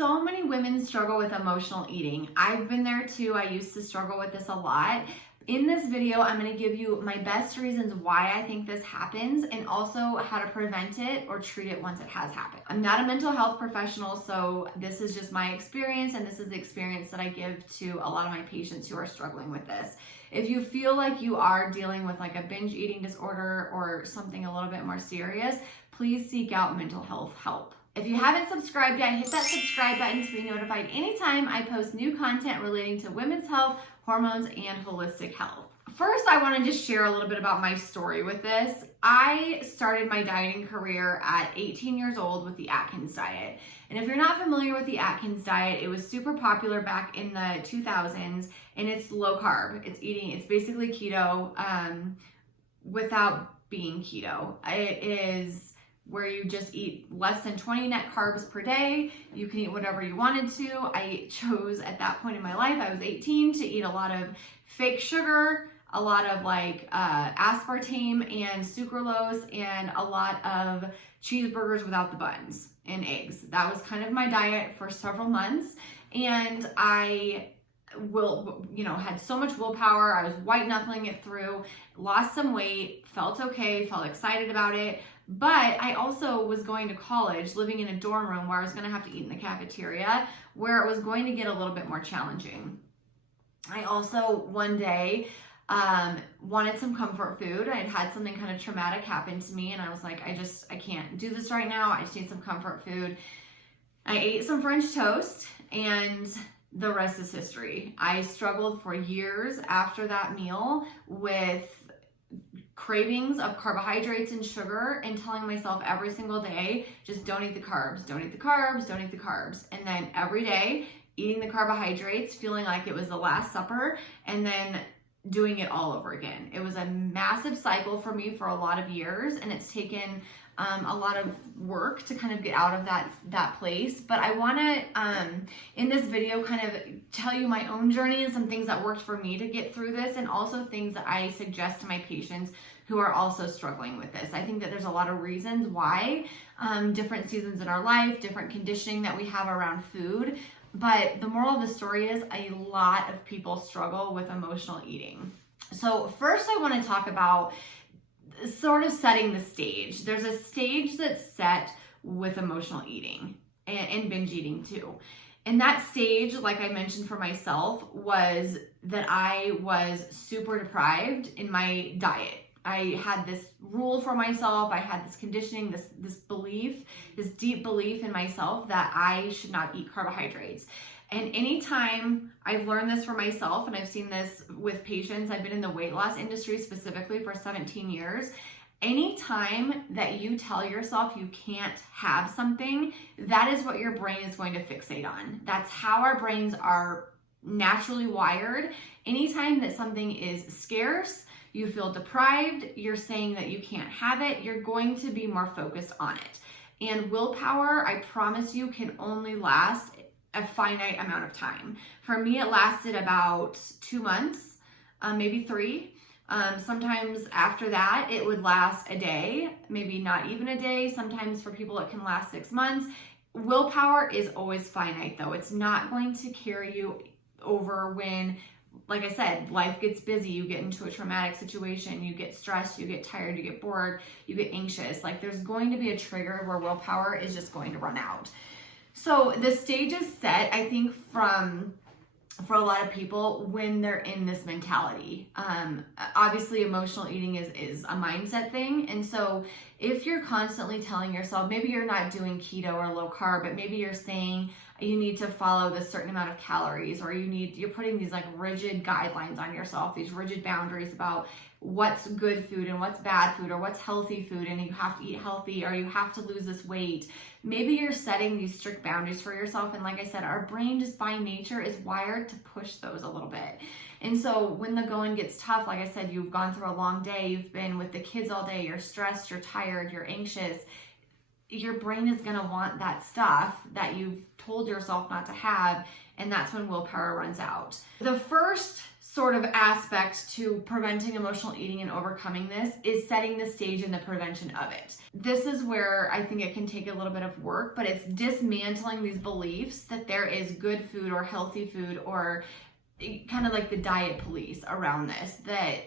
So many women struggle with emotional eating. I've been there too. I used to struggle with this a lot. In this video, I'm going to give you my best reasons why I think this happens and also how to prevent it or treat it once it has happened. I'm not a mental health professional, so this is just my experience, and this is the experience that I give to a lot of my patients who are struggling with this. If you feel like you are dealing with like a binge eating disorder or something a little bit more serious, please seek out mental health help. If you haven't subscribed yet, hit that subscribe button to be notified anytime I post new content relating to women's health, hormones, and holistic health. First, I want to just share a little bit about my story with this. I started my dieting career at 18 years old with the Atkins Diet. And if you're not familiar with the Atkins Diet, it was super popular back in the 2000s, and it's low carb. It's basically keto without being keto. It is where you just eat less than 20 net carbs per day. You can eat whatever you wanted to. I chose at that point in my life, I was 18, to eat a lot of fake sugar, a lot of aspartame and sucralose, and a lot of cheeseburgers without the buns and eggs. That was kind of my diet for several months. And I had so much willpower. I was white knuckling it through, lost some weight, felt okay, felt excited about it. But I also was going to college, living in a dorm room where I was going to have to eat in the cafeteria, where it was going to get a little bit more challenging. I also one day wanted some comfort food. I had something kind of traumatic happen to me, and I was like, I can't do this right now. I just need some comfort food. I ate some French toast, and the rest is history. I struggled for years after that meal with cravings of carbohydrates and sugar, and telling myself every single day, just don't eat the carbs, don't eat the carbs, don't eat the carbs. And then every day eating the carbohydrates, feeling like it was the last supper, and then doing it all over again. It was a massive cycle for me for a lot of years, and it's taken a lot of work to kind of get out of that place. But I want to, in this video, kind of tell you my own journey and some things that worked for me to get through this, and also things that I suggest to my patients who are also struggling with this. I think that there's a lot of reasons why, different seasons in our life, different conditioning that we have around food. But the moral of the story is a lot of people struggle with emotional eating. So first I want to talk about sort of setting the stage. There's a stage that's set with emotional eating and binge eating too. And that stage, like I mentioned for myself, was that I was super deprived in my diet. I had this rule for myself. I had this conditioning, this belief, this deep belief in myself that I should not eat carbohydrates. And anytime I've learned this for myself, and I've seen this with patients, I've been in the weight loss industry specifically for 17 years. Anytime that you tell yourself you can't have something, that is what your brain is going to fixate on. That's how our brains are naturally wired. Anytime that something is scarce, you feel deprived, you're saying that you can't have it, you're going to be more focused on it. And willpower, I promise you, can only last a finite amount of time. For me, it lasted about 2 months, maybe 3. Sometimes after that, it would last a day, maybe not even a day. Sometimes for people, it can last 6 months. Willpower is always finite though. It's not going to carry you over when, like I said, life gets busy, you get into a traumatic situation, you get stressed, you get tired, you get bored, you get anxious. Like there's going to be a trigger where willpower is just going to run out. So the stage is set, I think, for a lot of people when they're in this mentality. Obviously, emotional eating is a mindset thing. And so if you're constantly telling yourself, maybe you're not doing keto or low carb, but maybe you're saying you need to follow this certain amount of calories, or you're putting these like rigid guidelines on yourself, these rigid boundaries about what's good food and what's bad food, or what's healthy food, and you have to eat healthy, or you have to lose this weight. Maybe you're setting these strict boundaries for yourself. And like I said, our brain just by nature is wired to push those a little bit. And so when the going gets tough, like I said, you've gone through a long day, you've been with the kids all day, you're stressed, you're tired, you're anxious. your brain is going to want that stuff that you've told yourself not to have, and that's when willpower runs out. The first sort of aspect to preventing emotional eating and overcoming this is setting the stage in the prevention of it. This is where I think it can take a little bit of work, but it's dismantling these beliefs that there is good food or healthy food, or kind of like the diet police around this, that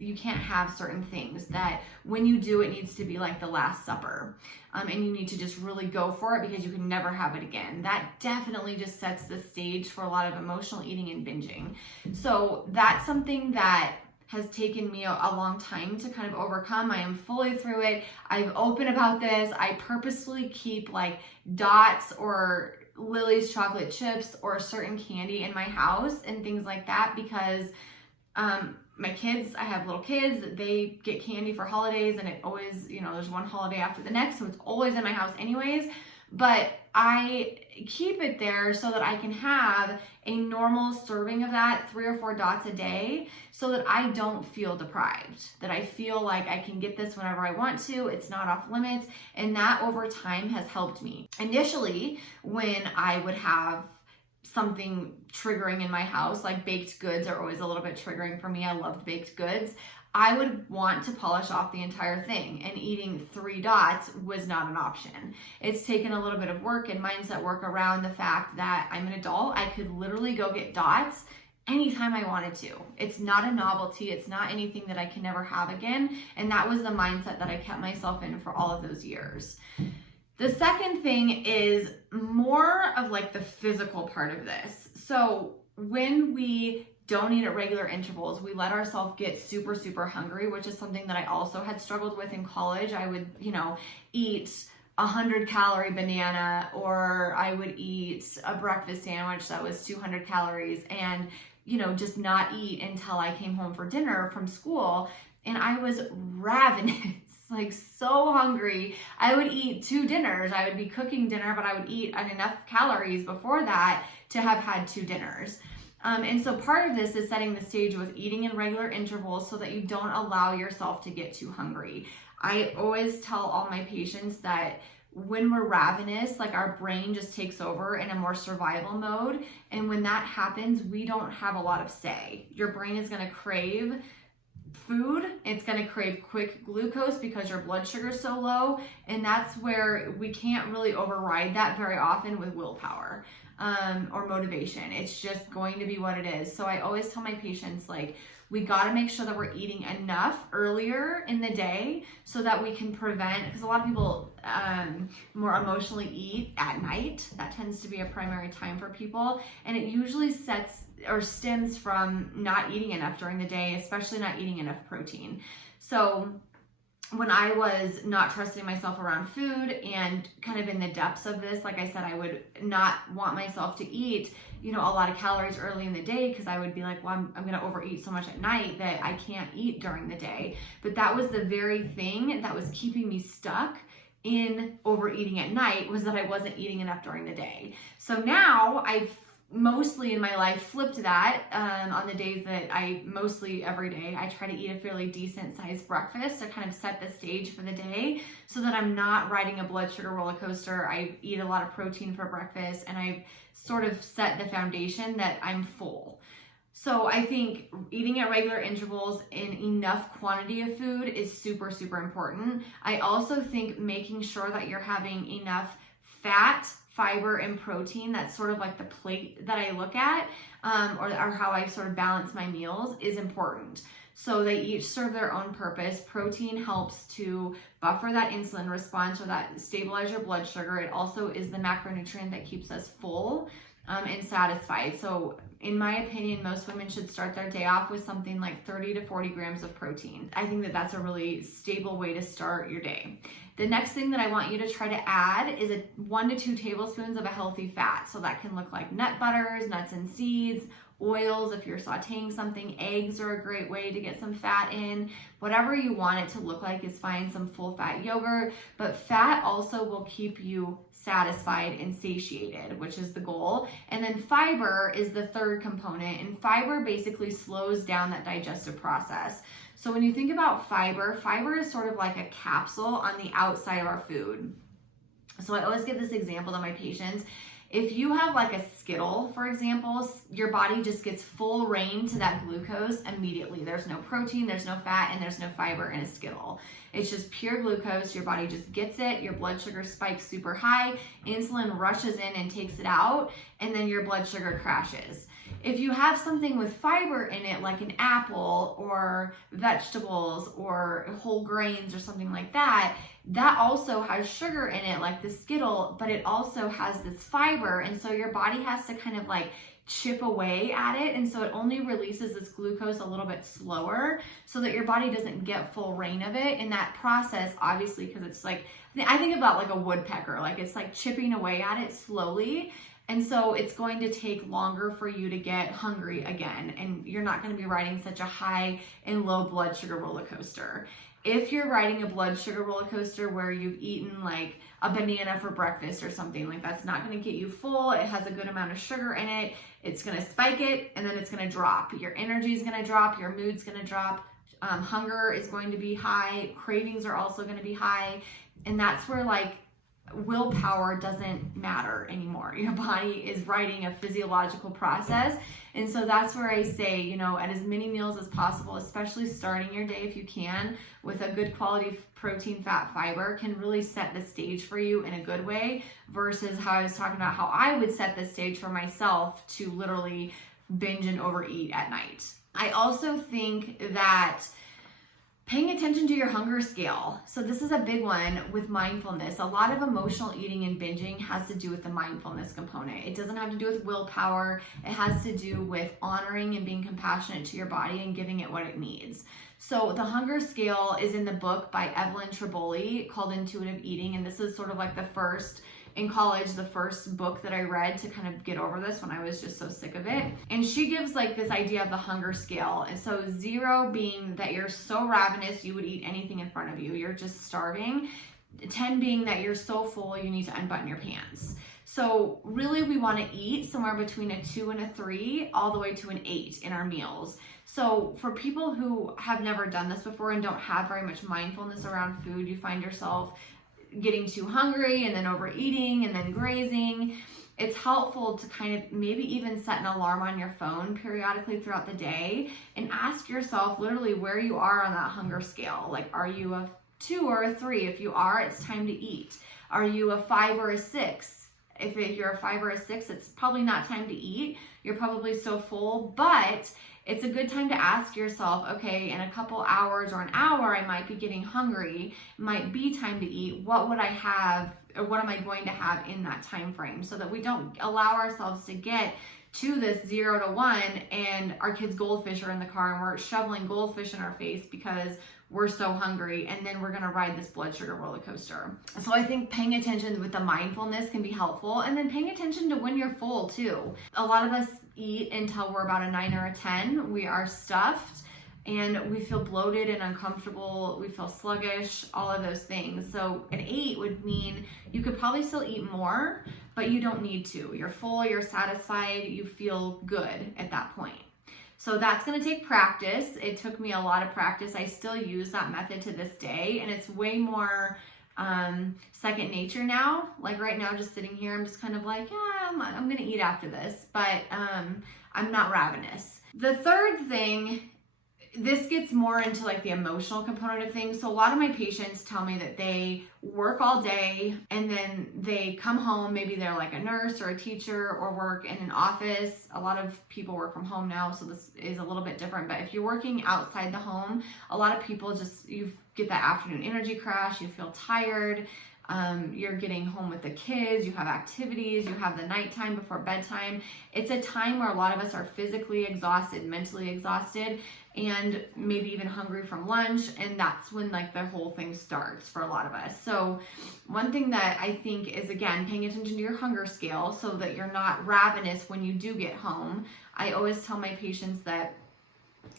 you can't have certain things, that when you do, it needs to be like the Last Supper, and you need to just really go for it because you can never have it again. That definitely just sets the stage for a lot of emotional eating and binging. So that's something that has taken me a long time to kind of overcome. I am fully through it. I'm open about this. I purposely keep like Dots or Lily's chocolate chips or a certain candy in my house and things like that, because my kids, I have little kids, they get candy for holidays, and it always, there's one holiday after the next, so it's always in my house anyways. But I keep it there so that I can have a normal serving of that, 3 or 4 Dots a day, so that I don't feel deprived, that I feel like I can get this whenever I want to, it's not off limits, and that over time has helped me. Initially, when I would have something triggering in my house, like baked goods are always a little bit triggering for me, I love baked goods, I would want to polish off the entire thing, and eating 3 Dots was not an option. It's taken a little bit of work and mindset work around the fact that I'm an adult. I could literally go get Dots anytime I wanted to. It's not a novelty. It's not anything that I can never have again. And that was the mindset that I kept myself in for all of those years. The second thing is more of like the physical part of this. So when we don't eat at regular intervals, we let ourselves get super, super hungry, which is something that I also had struggled with in college. I would, eat 100-calorie banana, or I would eat a breakfast sandwich that was 200 calories and, just not eat until I came home for dinner from school. And I was ravenous, like so hungry. I would eat 2 dinners. I would be cooking dinner, but I would eat enough calories before that to have had 2 dinners. And so part of this is setting the stage with eating in regular intervals so that you don't allow yourself to get too hungry. I always tell all my patients that when we're ravenous, like our brain just takes over in a more survival mode. And when that happens, we don't have a lot of say. Your brain is going to crave food. It's going to crave quick glucose because your blood sugar is so low. And that's where we can't really override that very often with willpower. Or motivation. It's just going to be what it is. So I always tell my patients, like, we got to make sure that we're eating enough earlier in the day so that we can prevent, because a lot of people more emotionally eat at night. That tends to be a primary time for people. And it usually stems from not eating enough during the day, especially not eating enough protein. So when I was not trusting myself around food and kind of in the depths of this, like I said, I would not want myself to eat, a lot of calories early in the day, because I would be like, well, I'm going to overeat so much at night that I can't eat during the day. But that was the very thing that was keeping me stuck in overeating at night, was that I wasn't eating enough during the day. So now I've mostly in my life flipped that. On the days that mostly every day, I try to eat a fairly decent sized breakfast to kind of set the stage for the day so that I'm not riding a blood sugar roller coaster. I eat a lot of protein for breakfast, and I've sort of set the foundation that I'm full. So I think eating at regular intervals in enough quantity of food is super, super important. I also think making sure that you're having enough fat, fiber, and protein, that's sort of like the plate that I look at, or how I sort of balance my meals, is important. So they each serve their own purpose. Protein helps to buffer that insulin response, or that stabilize your blood sugar. It also is the macronutrient that keeps us full and satisfied. So in my opinion, most women should start their day off with something like 30 to 40 grams of protein. I think that that's a really stable way to start your day. The next thing that I want you to try to add is 1 to 2 tablespoons of a healthy fat. So that can look like nut butters, nuts and seeds, oils. If you're sauteing something, eggs are a great way to get some fat in. Whatever you want it to look like is fine. Some full fat yogurt, but fat also will keep you satisfied and satiated, which is the goal. And then fiber is the third component, and fiber basically slows down that digestive process. So when you think about fiber is sort of like a capsule on the outside of our food. So I always give this example to my patients. If you have like a Skittle, for example, your body just gets full reign to that glucose immediately. There's no protein, there's no fat, and there's no fiber in a Skittle. It's just pure glucose. Your body just gets it. Your blood sugar spikes super high. Insulin rushes in and takes it out, and then your blood sugar crashes. If you have something with fiber in it, like an apple or vegetables or whole grains or something like that, that also has sugar in it, like the Skittle, but it also has this fiber. And so your body has to kind of like chip away at it. And so it only releases this glucose a little bit slower so that your body doesn't get full reign of it in that process, obviously, because it's like, I think about like a woodpecker, like it's like chipping away at it slowly. And so it's going to take longer for you to get hungry again. And you're not going to be riding such a high and low blood sugar roller coaster. If you're riding a blood sugar roller coaster where you've eaten like a banana for breakfast or something, like that's not going to get you full. It has a good amount of sugar in it. It's going to spike it and then it's going to drop. Your energy is going to drop. Your mood's going to drop. Hunger is going to be high. Cravings are also going to be high. And that's where like willpower doesn't matter anymore. Your body is riding a physiological process. And so that's where I say, you know, at as many meals as possible, especially starting your day if you can with a good quality protein, fat, fiber, can really set the stage for you in a good way versus how I was talking about how I would set the stage for myself to literally binge and overeat at night. I also think that paying attention to your hunger scale. So this is a big one with mindfulness. A lot of emotional eating and binging has to do with the mindfulness component. It doesn't have to do with willpower. It has to do with honoring and being compassionate to your body and giving it what it needs. So the hunger scale is in the book by Evelyn Tribole called Intuitive Eating. And this is sort of like the first book that I read to kind of get over this when I was just so sick of it. And she gives like this idea of the hunger scale. And so 0 being that you're so ravenous you would eat anything in front of you, you're just starving. 10 being that you're so full you need to unbutton your pants. So really we want to eat somewhere between a 2 and a 3 all the way to an 8 in our meals. So for people who have never done this before and don't have very much mindfulness around food, you find yourself getting too hungry and then overeating and then grazing. It's helpful to kind of maybe even set an alarm on your phone periodically throughout the day and ask yourself literally where you are on that hunger scale. Like, are you a 2 or a 3? If you are, it's time to eat. Are you a 5 or a 6? If you're a 5 or a 6, it's probably not time to eat. You're probably so full, but it's a good time to ask yourself, okay, in a couple hours or an hour, I might be getting hungry. It might be time to eat. What would I have, or what am I going to have in that time frame, so that we don't allow ourselves to get to this 0 to 1 and our kids' goldfish are in the car and we're shoveling goldfish in our face because we're so hungry, and then we're gonna ride this blood sugar roller coaster. So I think paying attention with the mindfulness can be helpful, and then paying attention to when you're full too. A lot of us eat until we're about a 9 or a 10. We are stuffed and we feel bloated and uncomfortable. We feel sluggish, all of those things. So an 8 would mean you could probably still eat more, but you don't need to. You're full, you're satisfied, you feel good at that point. So that's going to take practice. It took me a lot of practice. I still use that method to this day, and it's way more second nature now. Like right now, just sitting here, I'm just kind of like, yeah, I'm going to eat after this, but I'm not ravenous. The third thing, this gets more into like the emotional component of things. So a lot of my patients tell me that they work all day and then they come home. Maybe they're like a nurse or a teacher or work in an office. A lot of people work from home now, so this is a little bit different. But if you're working outside the home, a lot of people just, you get that afternoon energy crash. You feel tired. You're getting home with the kids, you have activities, you have the nighttime before bedtime. It's a time where a lot of us are physically exhausted, mentally exhausted, and maybe even hungry from lunch. And that's when like the whole thing starts for a lot of us. So one thing that I think is, again, paying attention to your hunger scale so that you're not ravenous when you do get home. I always tell my patients that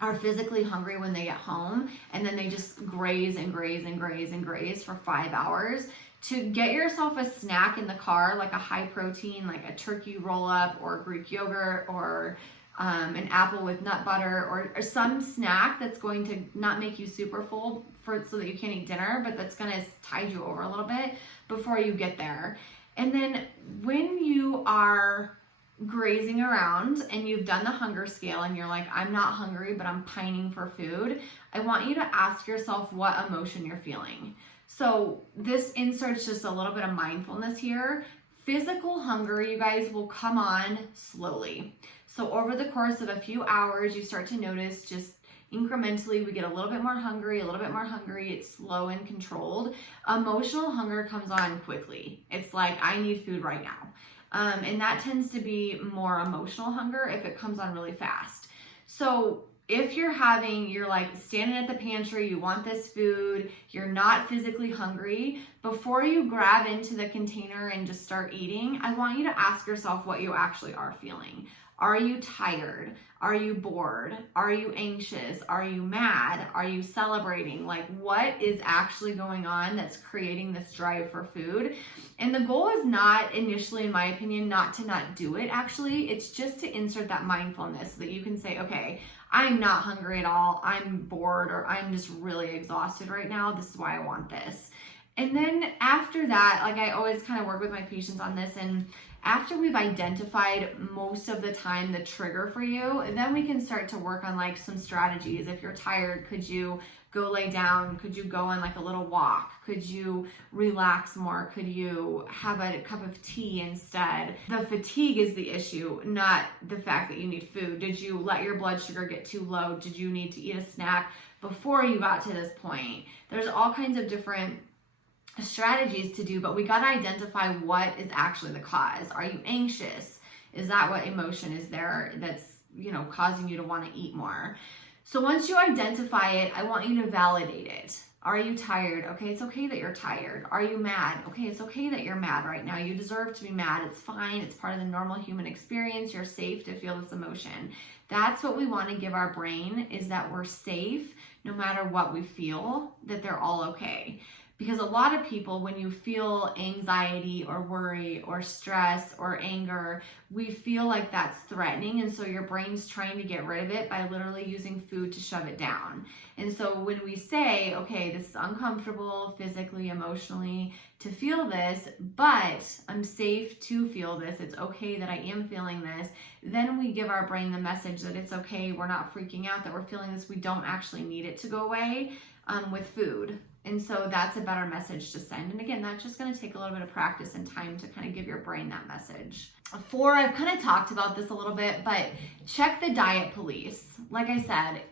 are physically hungry when they get home, and then they just graze and graze and graze and graze for 5 hours. To get yourself a snack in the car, like a high protein, like a turkey roll up or Greek yogurt or an apple with nut butter, or some snack that's going to not make you super full so that you can't eat dinner, but that's going to tide you over a little bit. before you get there. And then when you are grazing around and you've done the hunger scale and you're like, I'm not hungry, but I'm pining for food, I want you to ask yourself what emotion you're feeling. So this inserts just a little bit of mindfulness here. Physical hunger, you guys, will come on slowly. So over the course of a few hours, you start to notice just incrementally, we get a little bit more hungry, a little bit more hungry. It's slow and controlled. Emotional hunger comes on quickly. It's like, I need food right now. And that tends to be more emotional hunger if it comes on really fast. So if you're like standing at the pantry, you want this food, you're not physically hungry, before you grab into the container and just start eating, I want you to ask yourself what you actually are feeling. Are you tired? Are you bored? Are you anxious? Are you mad? Are you celebrating? Like, what is actually going on that's creating this drive for food? And the goal is not initially, in my opinion, not to not do it. Actually, it's just to insert that mindfulness so that you can say, okay, I'm not hungry at all. I'm bored, or I'm just really exhausted right now. This is why I want this. And then after that, like, I always kind of work with my patients on this, and after we've identified most of the time the trigger for you, then we can start to work on like some strategies. If you're tired, could you go lay down? Could you go on like a little walk? Could you relax more? Could you have a cup of tea instead? The fatigue is the issue, not the fact that you need food. Did you let your blood sugar get too low? Did you need to eat a snack before you got to this point? There's all kinds of different strategies to do, but we got to identify what is actually the cause. Are you anxious? Is that what emotion is there that's, causing you to want to eat more? So once you identify it, I want you to validate it. Are you tired? Okay, it's okay that you're tired. Are you mad? Okay, it's okay that you're mad right now. You deserve to be mad. It's fine. It's part of the normal human experience. You're safe to feel this emotion. That's what we want to give our brain, is that we're safe no matter what we feel, that they're all okay. Because a lot of people, when you feel anxiety or worry or stress or anger, we feel like that's threatening. And so your brain's trying to get rid of it by literally using food to shove it down. And so when we say, okay, this is uncomfortable physically, emotionally to feel this, but I'm safe to feel this, it's okay that I am feeling this, then we give our brain the message that it's okay, we're not freaking out that we're feeling this, we don't actually need it to go away with food. And so that's a better message to send. And again, that's just going to take a little bit of practice and time to kind of give your brain that message. 4, I've kind of talked about this a little bit, but check the diet police. Like I said,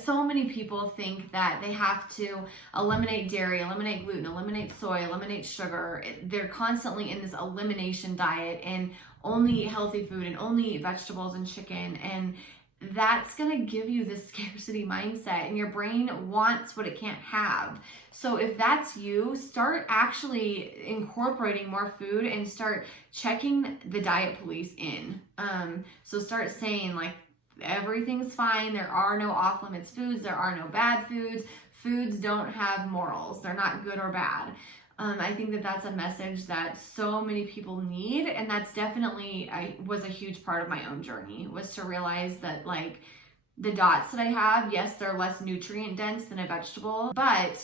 so many people think that they have to eliminate dairy, eliminate gluten, eliminate soy, eliminate sugar. They're constantly in this elimination diet and only eat healthy food and only eat vegetables and chicken, and that's going to give you this scarcity mindset, and your brain wants what it can't have. So if that's you, start actually incorporating more food and start checking the diet police in. So start saying like, everything's fine. There are no off limits foods. There are no bad foods. Foods don't have morals. They're not good or bad. I think that that's a message that so many people need, and that's definitely was a huge part of my own journey, was to realize that like the dots that I have, yes, they're less nutrient dense than a vegetable, but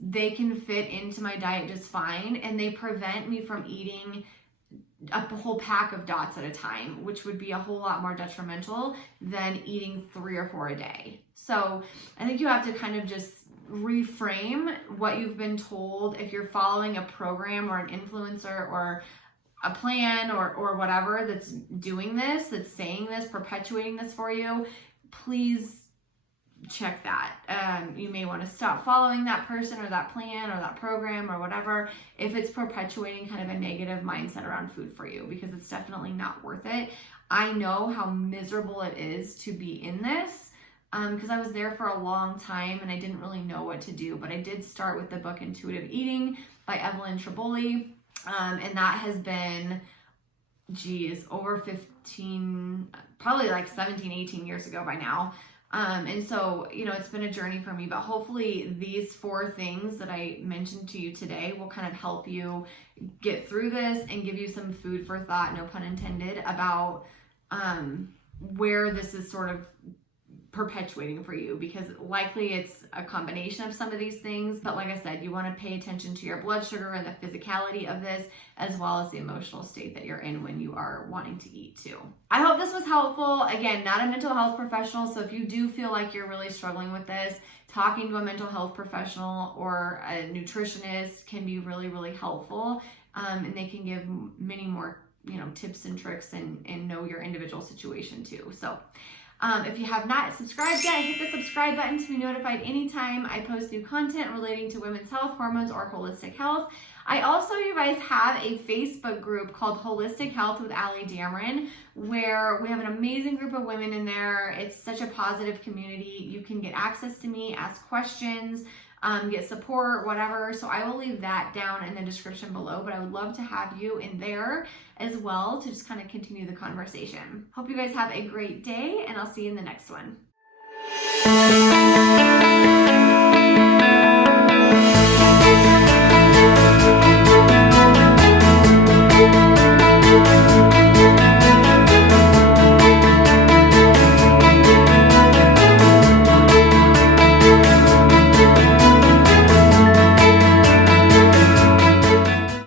they can fit into my diet just fine, and they prevent me from eating a whole pack of dots at a time, which would be a whole lot more detrimental than eating 3 or 4 a day. So I think you have to kind of just reframe what you've been told. If you're following a program or an influencer or a plan or whatever that's doing this, that's saying this, perpetuating this for you, please check that. You may want to stop following that person or that plan or that program or whatever if it's perpetuating kind of a negative mindset around food for you, because it's definitely not worth it. I know how miserable it is to be in this, because I was there for a long time and I didn't really know what to do, but I did start with the book Intuitive Eating by Evelyn Tribole, and that has been, over 15, probably like 17, 18 years ago by now. And so, it's been a journey for me, but hopefully these 4 things that I mentioned to you today will kind of help you get through this and give you some food for thought, no pun intended, about where this is sort of perpetuating for you, because likely it's a combination of some of these things. But like I said, you want to pay attention to your blood sugar and the physicality of this, as well as the emotional state that you're in when you are wanting to eat too. I hope this was helpful. Again, not a mental health professional, so if you do feel like you're really struggling with this, talking to a mental health professional or a nutritionist can be really, really helpful, and they can give many more tips and tricks and know your individual situation too. So if you have not subscribed yet, hit the subscribe button to be notified anytime I post new content relating to women's health, hormones, or holistic health. I also, you guys, have a Facebook group called Holistic Health with Damron, where we have an amazing group of women in there. It's such a positive community. You can get access to me, ask questions, get support, whatever. So I will leave that down in the description below, but I would love to have you in there as well to just kind of continue the conversation. Hope you guys have a great day, and I'll see you in the next one.